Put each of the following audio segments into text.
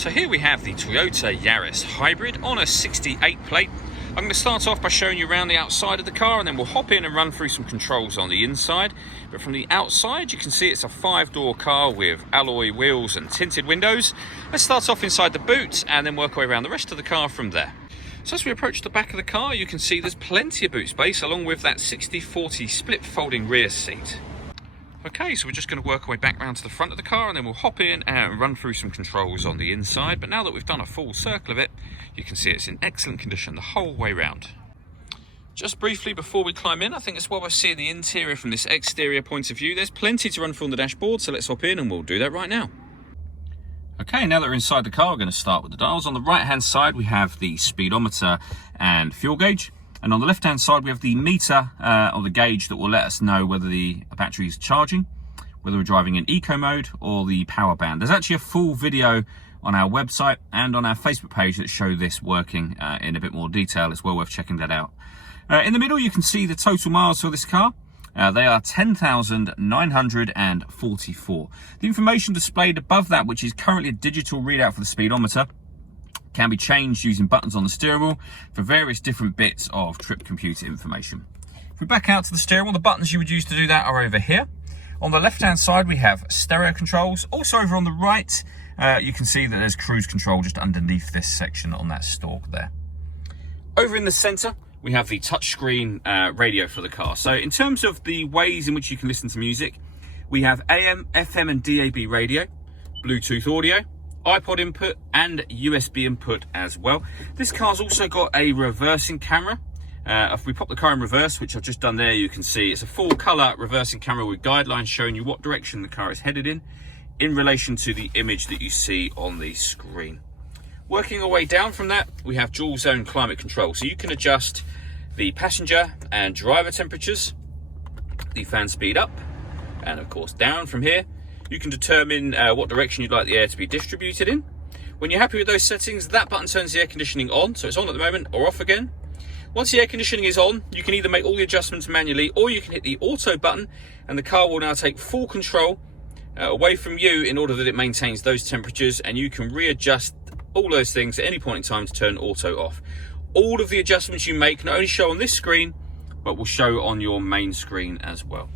So here we have the Toyota Yaris Hybrid on a 68 plate. I'm going to start off by showing you around the outside of the car, and then we'll hop in and run through some controls on the inside. But from the outside, you can see it's a 5-door car with alloy wheels and tinted windows. Let's start off inside the boot and then work our way around the rest of the car from there. So as we approach the back of the car, you can see there's plenty of boot space along with that 60-40 split folding rear seat. Okay, so we're just going to work our way back round to the front of the car, and then we'll hop in and run through some controls on the inside. But now that we've done a full circle of it, you can see it's in excellent condition the whole way round. Just briefly before we climb in, I think it's well worth seeing the interior from this exterior point of view. There's plenty to run through on the dashboard, so let's hop in and we'll do that right now. Okay, now that we're inside the car, we're going to start with the dials. On the right hand side, we have the speedometer and fuel gauge. And on the left hand side, we have the meter or the gauge that will let us know whether the battery is charging, whether we're driving in eco mode or the power band. There's actually a full video on our website and on our Facebook page that show this working in a bit more detail. It's well worth checking that out. In the middle, you can see the total miles for this car. They are 10,944. The information displayed above that, which is currently a digital readout for the speedometer, can be changed using buttons on the steering wheel for various different bits of trip computer information. If we back out to the steering wheel, the buttons you would use to do that are over here. On the left hand side, we have stereo controls. Also over on the right, you can see that there's cruise control just underneath this section on that stalk there. Over in the center, we have the touchscreen radio for the car. So in terms of the ways in which you can listen to music, we have AM, FM and DAB radio, Bluetooth audio, iPod input and USB input as well. This car's also got a reversing camera. If we pop the car in reverse, which I've just done there, you can see it's a full color reversing camera with guidelines showing you what direction the car is headed in relation to the image that you see on the screen. Working our way down from that, we have dual zone climate control. So you can adjust the passenger and driver temperatures, the fan speed up, and of course down from here. You can determine what direction you'd like the air to be distributed in. When you're happy with those settings, that button turns the air conditioning on, so it's on at the moment or off again. Once the air conditioning is on, you can either make all the adjustments manually or you can hit the auto button and the car will now take full control away from you in order that it maintains those temperatures, and you can readjust all those things at any point in time to turn auto off. All of the adjustments you make not only show on this screen, but will show on your main screen as well.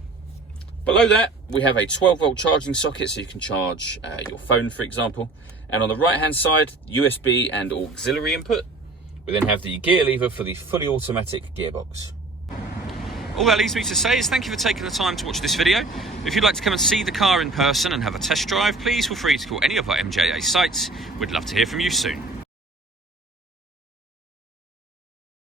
Below that, we have a 12-volt charging socket, so you can charge your phone, for example. And on the right-hand side, USB and auxiliary input. We then have the gear lever for the fully automatic gearbox. All that leaves me to say is thank you for taking the time to watch this video. If you'd like to come and see the car in person and have a test drive, please feel free to call any of our MJA sites. We'd love to hear from you soon.